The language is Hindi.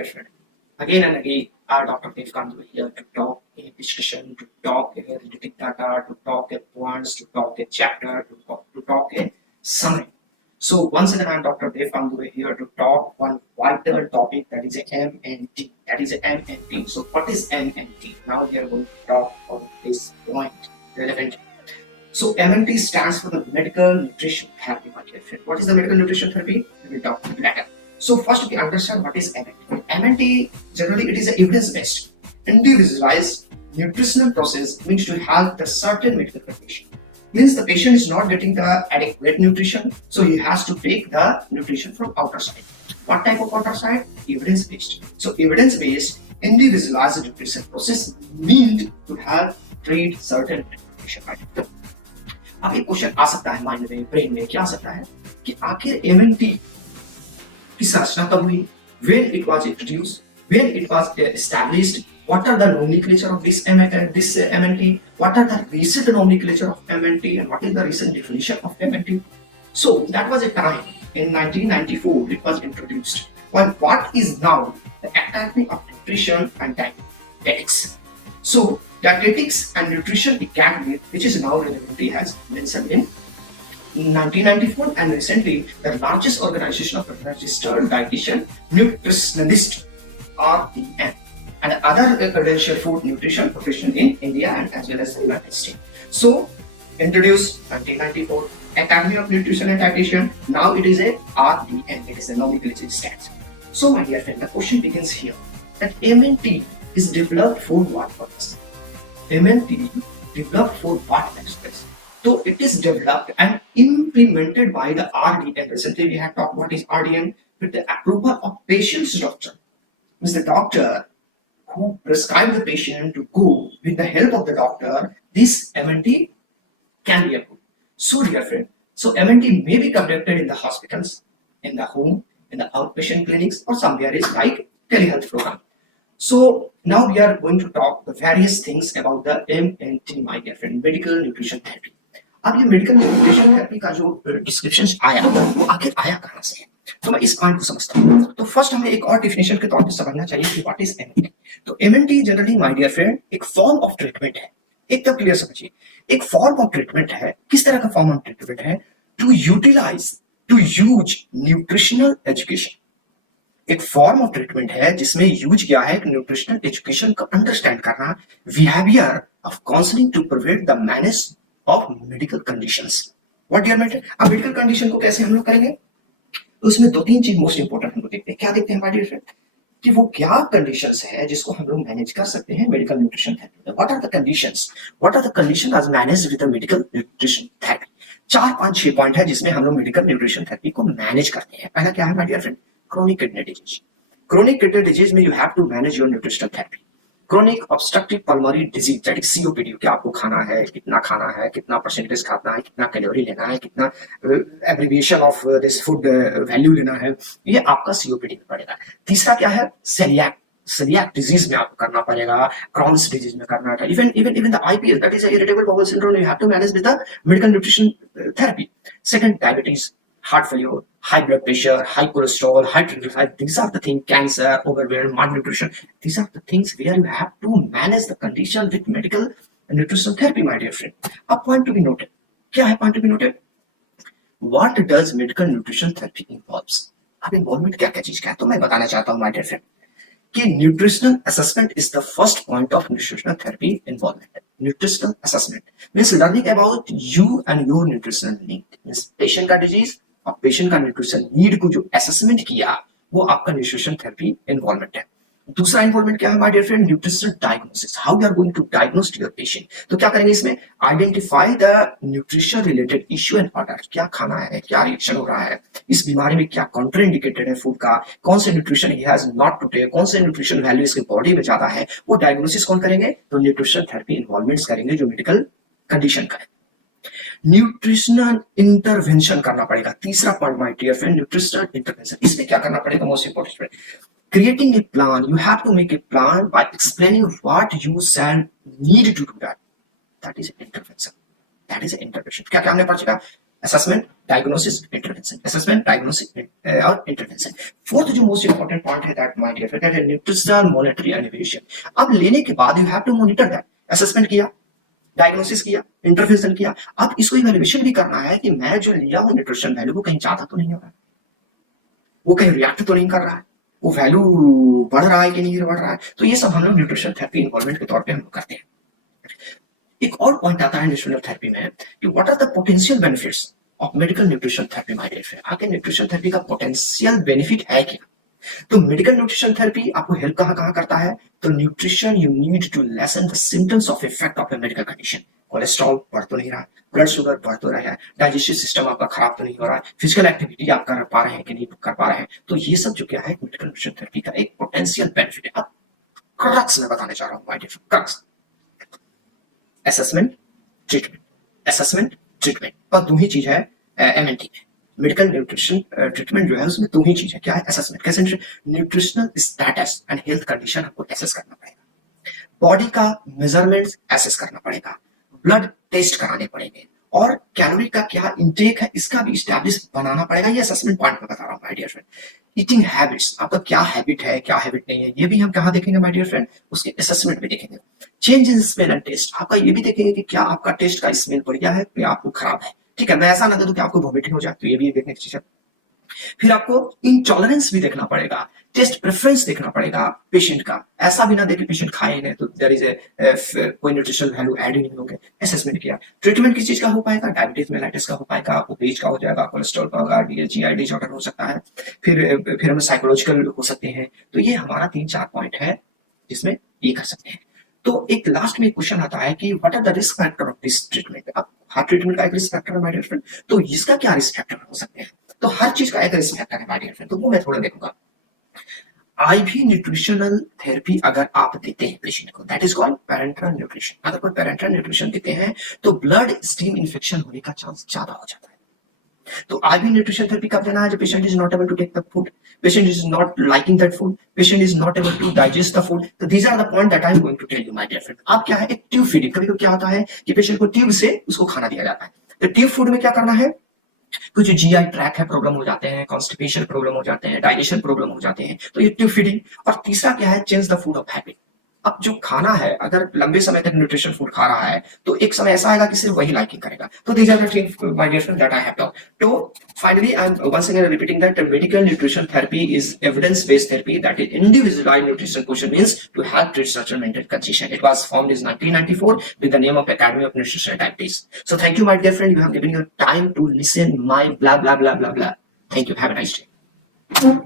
dear friend. Again and again, our Dr. Dev Kandu here to talk a discussion, to talk a analytic data, to talk a points, to talk a chapter, to talk a summary. So once again, I'm Dr. Dev Kandu here to talk one vital topic, that is a MNT. That is a MNT. So what is MNT? Now we are going to talk on this point, relevant. So MNT stands for the medical nutrition therapy, my dear friend. What is the medical nutrition therapy? We will talk later. So first we understand what is MNT. MNT generally it is an evidence-based, individualized nutritional process means to help the certain medical condition. Means the patient is not getting the adequate nutrition, so he has to take the nutrition from outer side. What type of outer side? Evidence-based. So evidence-based, individualized nutrition process meant to help treat certain condition. अब एक क्वेश्चन आ सकता है माइंड में, ब्रेन में क्या आ सकता है कि आखिर एमएनटी की रचना कब हुई, when it was introduced, when it was established, what are the nomenclature of this MNT, what are the recent nomenclature of MNT, and what is the recent definition of MNT. So that was a time in 1994 it was introduced. While what is now the Academy of Nutrition and Dietetics. So Dietetics and Nutrition Academy, which is now relevantly has mentioned in 1994, and recently the largest organization of registered dietitian nutritionist RDN and other credential food nutrition profession in India and as well as the United States. So introduced 1994 Academy of Nutrition and Dietitian. Now it is a RDN. It is a nomenclature stands. So my dear friend, the question begins here that MNT is developed for what purpose? MNT developed for what purpose? So it is developed and implemented by the RDN. Recently we had talked what is RDN with the approval of patient's doctor. Means the doctor who prescribed the patient to go with the help of the doctor, this MNT can be approved. So dear friend, so MNT may be conducted in the hospitals, in the home, in the outpatient clinics, or somewhere is like telehealth program. So now we are going to talk the various things about the MNT, my dear friend, medical nutrition therapy. अब ये मेडिकल न्यूट्रिशन थेरेपी का जो डिस्क्रिप्शन आया वो आखिर आया कहाँ से है, तो मैं इस पॉइंट को समझता हूँ. तो फर्स्ट हमें एक और डेफिनेशन के तौर पे समझना चाहिए कि व्हाट इज एमएनटी. तो MNT generally my dear friend एक फॉर्म ऑफ ट्रीटमेंट है. एक तो क्लियर समझिए, एक फॉर्म ऑफ ट्रीटमेंट है. किस तरह का फॉर्म ऑफ ट्रीटमेंट है? To utilise, to use nutritional education. एक फॉर्म ऑफ ट्रीटमेंट है जिसमें यूज किया है न्यूट्रिशनल एजुकेशन को अंडरस्टैंड करना, behaviour of counselling to prevent the manage of medical conditions. What dear mentor, अब मेडिकल कंडीशन को कैसे हम लोग करेंगे? तो उसमें दो तीन चीज मोस्ट इंपोर्टेंट हम लोग देखते हैं. क्या देखते हैं माय डियर फ्रेंड कि वो क्या कंडीशंस है जिसको हम लोग मैनेज कर सकते हैं medical nutrition therapy. What are the conditions, what are the condition as managed with the medical nutrition therapy. 4-5-6 point है जिसमें हम लोग मेडिकल न्यूट्रिशन थेरेपी को मैनेज करते हैं. पहला क्या है my dear friend? chronic kidney disease. Chronic kidney disease में you have to manage your nutritional therapy. Chronic obstructive pulmonary disease, that is COPD. क्या आपको खाना है, कितना खाना है, कितना परसेंटेज खाना है, कितना कैलोरी लेना है, कितना abbreviation of this food value लेना है, ये आपका COPD में पड़ेगा. तीसरा क्या है? celiac disease में आपको करना पड़ेगा, Crohn's disease में करना है, even the IBS, that is a irritable bowel syndrome, you have to manage with the medical nutrition therapy. Second, diabetes, heart failure, high blood pressure, high cholesterol, high triglycerides. These are the things, cancer, overweight, malnutrition. These are the things where you have to manage the condition with medical nutrition therapy, my dear friend. A point to be noted. क्या है point to be noted? What does medical nutrition therapy involves? अब involvement क्या क्या चीज का है तो मैं बताना चाहता हूँ my dear friend कि nutritional assessment is the first point of nutritional therapy involvement. Nutritional assessment means learning about you and your nutritional need. Means patient का disease और पेशेंट का न्यूट्रिशन नीड को जो असेसमेंट किया वो आपका न्यूट्रिशन थेरेपी इन्वॉल्वमेंट है. दूसरा इन्वॉल्वमेंट क्या है my dear friend? Nutritional diagnosis. How you are going to diagnose your patient. तो क्या करेंगे इसमें? Identify the nutrition related issue and order. क्या खाना है, क्या रिएक्शन हो रहा है, इस बीमारी में क्या कॉन्ट्राइंडिकेटेड है फूड का, कौन से न्यूट्रिशन ही हैज नॉट टू टेक, कौन से न्यूट्रिशन वैल्यू इसके बॉडी में ज्यादा है, वो डायग्नोसिस कौन करेंगे? तो न्यूट्रिशन थेरेपी इन्वॉल्वमेंट्स करेंगे जो मेडिकल कंडीशन का है. न्यूट्रिशनल इंटरवेंशन करना पड़ेगा. तीसरा point my dear friend, nutritional intervention. इसमें क्या करना पड़ेगा? Most important, creating a plan. You have to make a plan by explaining what you need to do that. That is intervention. That is intervention. क्या क्या हमने पढ़ चुका? assessment, diagnosis, intervention, assessment, diagnosis और intervention. फोर्थ जो मोस्ट इंपॉर्टेंट पॉइंट है that my dear friend that nutritional monitory and evaluation. अब लेने के बाद you have to monitor that. Assessment किया, डायग्नोसिस किया, इंटरवेंशन किया, अब इसको इवैल्यूएशन भी करना है कि मैं जो लिया हूं न्यूट्रिशन वैल्यू वो कहीं ज्यादा तो नहीं हो रहा है, वो कहीं रिएक्ट तो नहीं कर रहा है, वो वैल्यू बढ़ रहा है कि नहीं बढ़ रहा है. तो ये सब हम लोग न्यूट्रिशन थेरेपी इन्वॉल्वमेंट के तौर पे हम लोग करते हैं. एक और पॉइंट आता है न्यूट्रिशनल थेरेपी में कि what are the potential benefits of medical nutrition therapy. My dear friend, आगे न्यूट्रिशन थेरेपी का पोटेंशियल बेनिफिट है क्या? तो मेडिकल न्यूट्रिशन थेरेपी आपको हेल्प कहाँ कहाँ करता है? तो nutrition you need to lessen the symptoms of effect of a medical condition. Cholesterol बढ़ तो नहीं रहा, ब्लड शुगर बढ़ तो रहा है, डाइजेस्टिव सिस्टम आपका खराब तो नहीं हो रहा है, फिजिकल एक्टिविटी आप कर पा रहे हैं कि नहीं कर पा रहे हैं. तो ये सब जो क्या है मेडिकल न्यूट्रिशन थेरेपी का एक पोटेंशियल बेनिफिट है. अब क्रक्स मैं बताने जा रहा हूँ, my dear friend, crux. Assessment, treatment, assessment, treatment और दो ही चीज है एमएनटी में. मेडिकल न्यूट्रिशन ट्रीटमेंट जो है उसमें दो ही चीज है. क्या है? असेसमेंट. कैसे? Nutritional status and health condition आपको एसेस करना पड़ेगा, बॉडी का मेजरमेंट्स एसेस करना पड़ेगा, ब्लड टेस्ट कराने पड़ेंगे और कैलोरी का क्या इंटेक है इसका भी स्टैब्लिश बनाना पड़ेगा. ये असेसमेंट पॉइंट में बता रहा हूँ my dear friend. Eating habits, आपका क्या हैबिट है, क्या हैबिट नहीं है, ये भी हम कहाँ देखेंगे माय डियर फ्रेंड? उसके असेसमेंट में देखेंगे. Change in smell and taste, आपका ये भी देखेंगे कि क्या आपका टेस्ट का स्मेल बढ़िया है या आपको खराब है. ठीक है, मैं ऐसा ना दे दूं कि आपको वॉमिटिंग हो जाए, तो ये भी देखने की चीज है. फिर आपको इंटॉलरेंस भी देखना पड़ेगा, टेस्ट प्रेफरेंस देखना पड़ेगा पेशेंट का. ऐसा भी ना दे कि पेशेंट खाए नहीं तो देयर इज ए कोई न्यूट्रिशनल वैल्यू ऐड ही नहीं होंगे. असेसमेंट किया. ट्रीटमेंट किस चीज का हो पाएगा? डायबिटीज मेलाइटिस का हो पाएगा, ओबेज का हो जाएगा, कोलेस्ट्रॉल का होगा, जीआई डिसऑर्डर हो सकता है, फिर हम साइकोलॉजिकल हो सकते हैं. तो ये हमारा 3-4 पॉइंट है जिसमें ये कर सकते हैं. तो एक लास्ट में क्वेश्चन आता है कि what are the risk factor of this treatment. अब हर ट्रीटमेंट का एक रिस्क फैक्टर है माय डियर फ्रेंड, तो इसका क्या रिस्क फैक्टर हो सकते हैं? तो हर चीज का एक रिस्क फैक्टर है माय डियर फ्रेंड, तो वो मैं थोड़ा देखूंगा. आईवी न्यूट्रिशनल थेरेपी अगर आप देते हैं पेशेंट को, दैट इज कॉल्ड पैरेंटरल न्यूट्रिशन. अगर कोई पैरेंटरल न्यूट्रिशन देते हैं तो ब्लड स्ट्रीम इन्फेक्शन होने का चांस ज्यादा हो जाता है. तो आईवी न्यूट्रिशन थेरेपी कब देना है? जब patient is not able to take the food, patient is not liking that food, patient is not able to digest the food. तो these are the point that I am going to tell you my dear friend. आप क्या है, एक ट्यूब फीडिंग. कभी कभी क्या होता है कि पेशेंट को ट्यूब से उसको खाना दिया जाता है. तो ट्यूब फूड में क्या करना है? कुछ जीआई ट्रैक है प्रॉब्लम हो जाते हैं, कॉन्स्टिपेशन प्रॉब्लम हो जाते हैं, डाइजेशन प्रॉब्लम हो जाते हैं, तो ये ट्यूब फीडिंग. और तीसरा क्या है? Change the food of habit. अब जो खाना है अगर लंबे समय तक न्यूट्रिशन फूड खा रहा है तो एक समय ऐसा आएगा कि सिर्फ वही लाइकिंग करेगा. तो these are the things my dear friend that I have talk. तो finally I am once again repeating that medical nutrition therapy is evidence based therapy that is individualized nutrition quotient means to help treat such a mental condition. It was formed in 1994 with the name of Academy of Nutrition and Diabetes. So thank you my dear friend, you have given your time to listen my blah blah blah blah blah. Thank you, have a nice day.